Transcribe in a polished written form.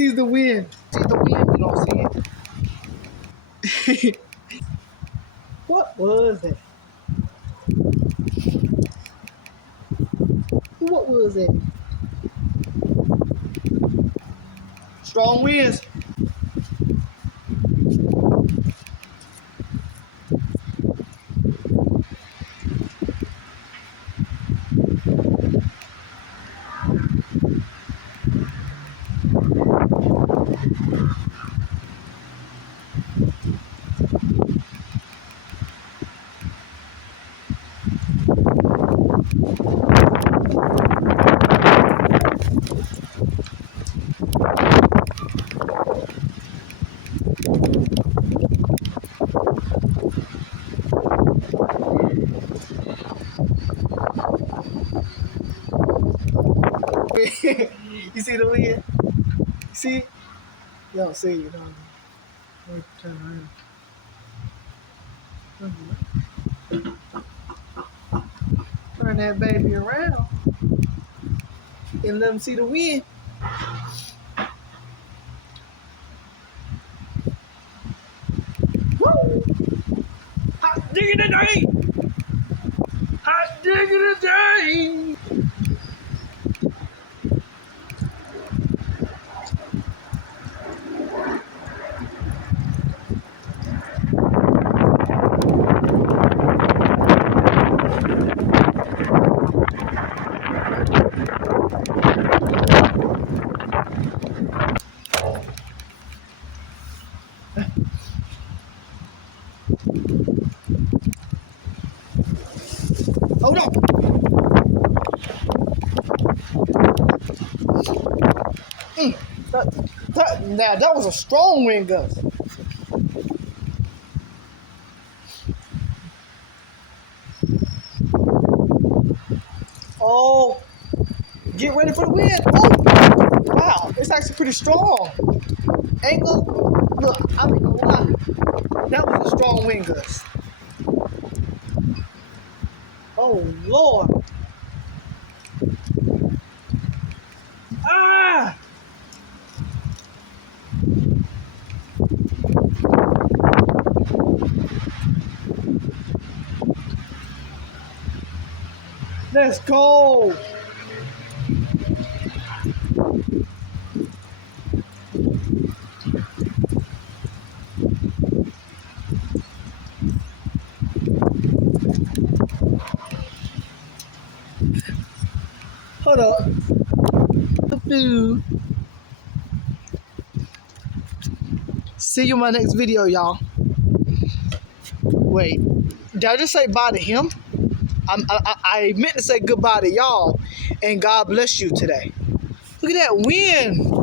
sees the wind. See the wind, you don't see it. What was that? What was that? Strong winds. You see the wind? See it? You don't see it, don't you? Let me turn around. Turn that baby around and let them see the wind. Woo! Hot diggity day! Hot diggity day! Hold on. That was a strong wind gust. Oh, get ready for the wind. Oh, wow, it's actually pretty strong. Angle, look, I ain't gonna lie. That was a strong wind gust. Oh, Lord. Ah! Let's go. Hold up. See you in my next video, y'all. Wait, did I just say bye to him? I meant to say goodbye to y'all, and God bless you today. Look at that wind.